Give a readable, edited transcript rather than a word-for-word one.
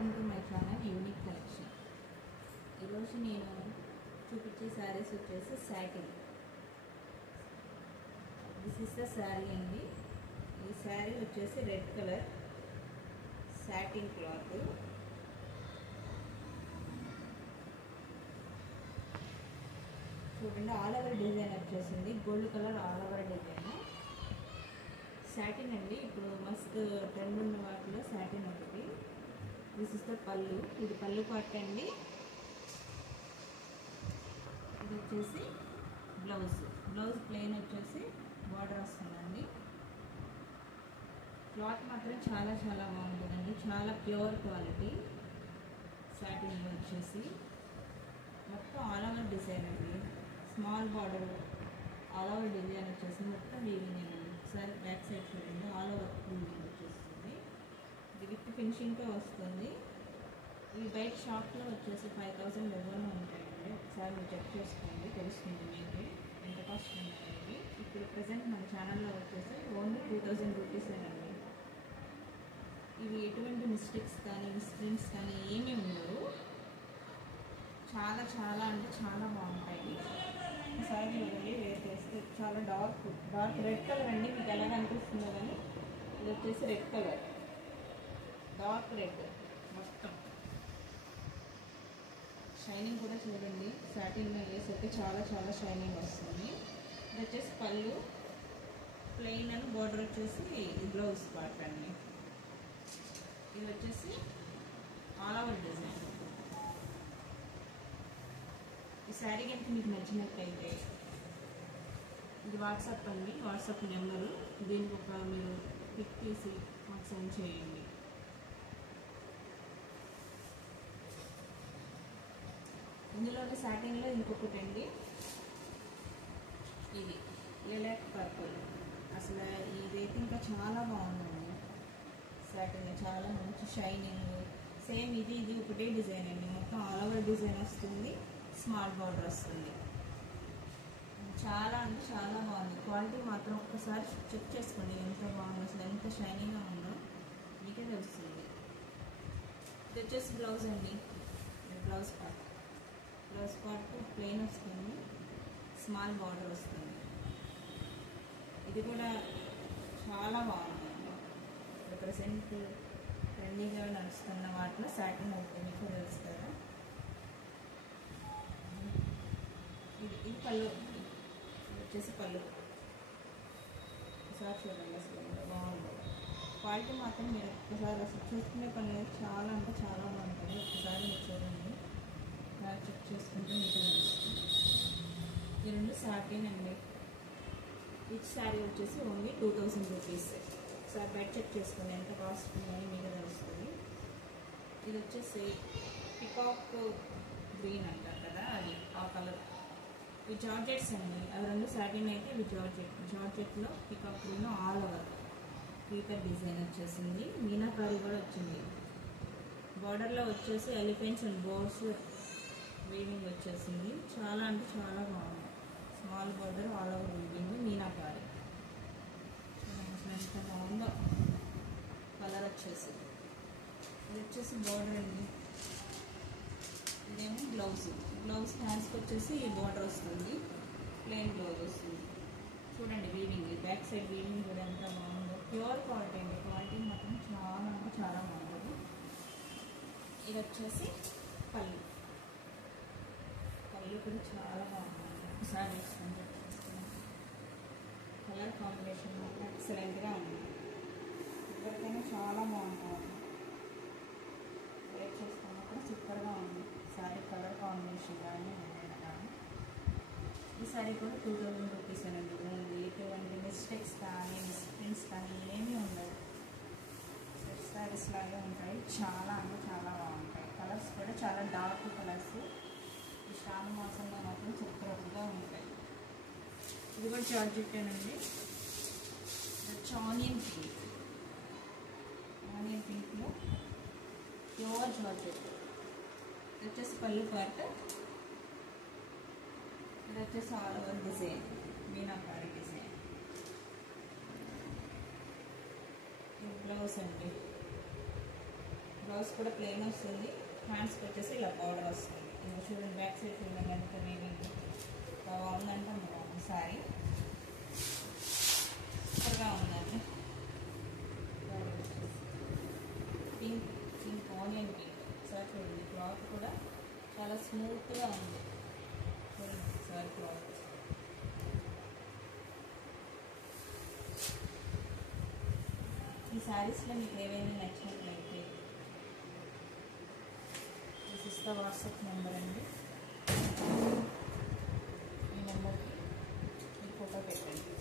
Welcome to my channel unique collection. ఈరోజు నేను చూపించే శారీస్ వచ్చేసి satin. This is the sari అండి. ఈ శారీ వచ్చేసి రెడ్ కలర్ సాటిన్ క్లాత్. చూడండి, ఆల్ ఓవర్ డిజైన్ వచ్చేసింది. Gold colour all over design satin అండి. ఇప్పుడు మస్తు ట్రెండ్ ఉన్న వాటిలో సాటిన్ ఒకటి. దిస్ ఇస్ ద పళ్ళు. ఇది పళ్ళు పార్ట్ అండి. ఇది వచ్చేసి బ్లౌజ్ ప్లెయిన్ వచ్చేసి బార్డర్ వస్తుందండి. క్లాత్ మాత్రం చాలా చాలా బాగుంటుందండి. చాలా ప్యూర్ క్వాలిటీ. సాటిన్ వచ్చేసి మొత్తం ఆల్ ఓవర్ డిజైన్ అండి. Small border all over design వచ్చేసి మొత్తం వీవింగ్ అండి. ఒకసారి బ్యాక్ సైడ్ చూడండి, ఆల్ ఓవర్ వీవింగ్ వచ్చేస్తుంది. ఇది విత్ ఫినిషింగ్తో వస్తుంది. ఇవి బయట షాప్లో వచ్చేసి 5000 లెవెల్లో ఉంటాయండి. ఒకసారి మీరు చెక్ చేసుకోండి, తెలుస్తుంది మీకు ఎంత కాస్ట్ ఉంటాయండి. ఇప్పుడు ప్రజెంట్ మన ఛానల్లో వచ్చేసి ఓన్లీ 2000 రూపీసేనండి. ఇవి ఎటువంటి మిస్టేక్స్ కానీ మిస్ప్రింట్స్ కానీ ఏమీ ఉండవు. చాలా చాలా అంటే చాలా బాగుంటాయి. ఒకసారి చూడండి, వేర్ చేస్తే చాలా డార్క్ రెడ్ కలర్ అండి. మీకు ఎలా కనిపిస్తుందో కానీ ఇది వచ్చేసి రెడ్ కలర్, డార్క్ రెడ్ మొత్తం. షైనింగ్ కూడా చూడండి, సాటిన్ వేసైతే చాలా చాలా షైనింగ్ వస్తుంది. ఇది వచ్చేసి పళ్ళు ప్లెయిన్ అని, బార్డర్ వచ్చేసి బ్లౌజ్ పార్ట్ అండి. ఇది వచ్చేసి ఆల్ ఓవర్ డిజైన్. ఈ శారీ కనుక మీకు నచ్చినట్లయితే ఇది వాట్సాప్ అండి, వాట్సాప్ నెంబరు. దీనికి ఒక మీరు పిక్ తీసి మాకు సెండ్ చేయండి. ఇందులోనే సాటిన్లో ఇంకొకటి అండి, ఇది లిలాక్ పర్పుల్. అసలు ఇదైతే ఇంకా చాలా బాగుందండి. సాటిన్ చాలా మంచి షైనింగ్. సేమ్ ఇది ఒకటే డిజైన్ అండి. మొత్తం ఆల్ ఓవర్ డిజైన్ వస్తుంది, స్మాల్ బార్డర్ వస్తుంది. చాలా అంటే చాలా బాగుంది. క్వాలిటీ మాత్రం ఒక్కసారి చెక్ చేసుకోండి ఎంత బాగుంది, అసలు ఎంత షైనింగ్గా ఉందో మీకే తెలుస్తుంది. ఇది వచ్చేసి బ్లౌజ్ అండి. బ్లౌజ్ పార్ట్ ప్లెయిన్ వస్తుంది, స్మాల్ బార్డర్ వస్తుంది. ఇది కూడా చాలా బాగుందండి. ఇప్పుడు ప్రజెంట్ ట్రెండింగ్గా నడుస్తున్న వాటిలో సాటిన్ ఒకటి మీకు తెలుసు కదా. ఇది పళ్ళు వచ్చేసి పళ్ళు. ఒకసారి చూడండి, అసలు ఎంత బాగుందో. క్వాలిటీ మాత్రం మీరు ఒక్కసారి అసలు చూసుకునే పని లేదు. చాలా అంటే చాలా బాగుంటుంది. ఒకసారి మీరు చూడండి, చెక్ చేసుకుంటే మీకు తెలుస్తుంది. ఈ రెండు సాటిన్ అండి. ఈచ్ శారీ వచ్చేసి ఓన్లీ 2000 రూపీస్. ఒకసారి బయట చెక్ చేసుకోండి ఎంత కాస్ట్ ఉందని మీకు తెలుస్తుంది. ఇది వచ్చేసి పికాక్ గ్రీన్ అంటారు కదా, అది ఆ కలర్. ఇవి జార్జెట్స్ అండి. అవి రెండు సాటిన్ అయితే ఇవి జార్జెట్లో peacock green all over creeper design వచ్చేసింది. మీనాకారి కూడా వచ్చింది. బార్డర్లో వచ్చేసి ఎలిఫెంట్స్ అండ్ బోర్డ్స్ వీవింగ్ వచ్చేసింది. చాలా అంటే చాలా బాగుంది. Small border all over weaving meenakari. అసలు ఎంత బాగుందో కలర్ వచ్చేసి. ఇది వచ్చేసి బార్డర్ అండి. ఇదేమో బ్లౌజ్ హ్యాండ్స్కి వచ్చేసి బార్డర్ వస్తుంది, ప్లెయిన్ బ్లౌజ్ వస్తుంది. చూడండి వీవింగ్, బ్యాక్ సైడ్ వీవింగ్ కూడా ఎంత బాగుందో. ప్యూర్ క్వాలిటీ అండి. క్వాలిటీ మాత్రం చాలా అంటే చాలా బాగుంటుంది. ఇది వచ్చేసి పళ్ళు కూడా చాలా బాగుంటుంది. ఒకసారి వేసుకుంటే కలర్ కాంబినేషన్ మాత్రం ఎక్సలెంట్గా ఉంది. ఇప్పటికైనా చాలా బాగుంటుంది. వేర్ చేసుకున్నప్పుడు సూపర్గా ఉంది. శారీ కలర్ కాంబినేషన్ కానీ ఏదైనా కానీ. ఈ శారీ కూడా 2000 రూపీస్ అండి. ఓన్లీ ఎటువంటి మిస్టేక్స్ కానీ మిస్ప్రింట్స్ కానీ ఏమీ ఉండవు. సెట్ శారీస్ లాగే ఉంటాయి. చాలా అంటే చాలా బాగుంటాయి. కలర్స్ కూడా చాలా డార్క్ కలర్స్. ఈ శ్రావణ మాసంలో మాత్రం చక్కగా ఉంటాయి. ఇది కూడా జార్జెట్టేనండి. ఇది ఆనియన్ పింక్లో ప్యూర్ జార్జెట్. ఇది వచ్చేసి పళ్ళు పార్ట్. ఇది వచ్చేసి all over design meenakari design. ఇది బ్లౌజ్ అండి. బ్లౌజ్ కూడా ప్లెయిన్ వస్తుంది, హ్యాండ్స్కి వచ్చేసి ఇలా బార్డర్ వస్తుంది. ఇంకా చూడండి బ్యాక్ సైడ్ చూడండి ఎంత వీవింగ్ బాగుందంటే అంత బాగుంది. సారీ సూపర్గా ఉందండి. Pink pink onion pink sir చూడండి, క్లాత్ కూడా చాలా స్మూత్గా ఉంది. చూడండి సార్ క్లాత్ ఈ శారీస్లో మీకు ఏవైనా నచ్చినట్లయితే this is the WhatsApp number అండి. ఈ నెంబర్కి మీ ఫోటో పెట్టండి.